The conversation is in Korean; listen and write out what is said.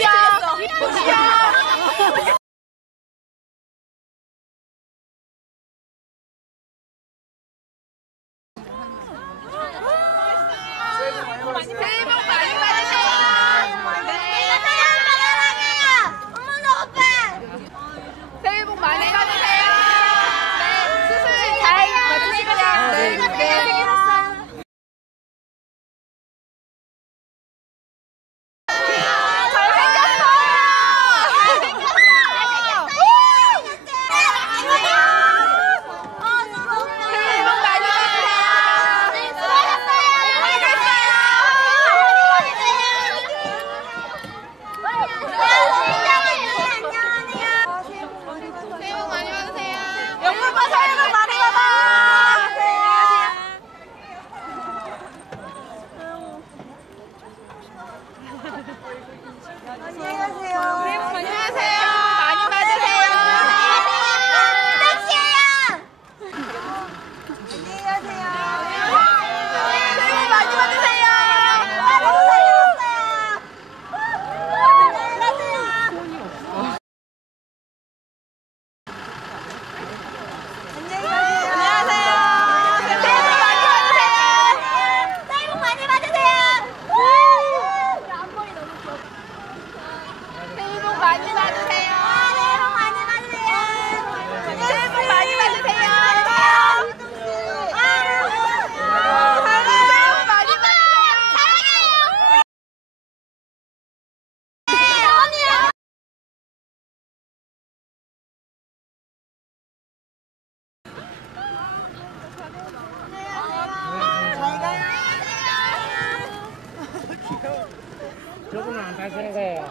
보시야. 보시야. 아, 아, 아. 조금만 안 타시는 거예요.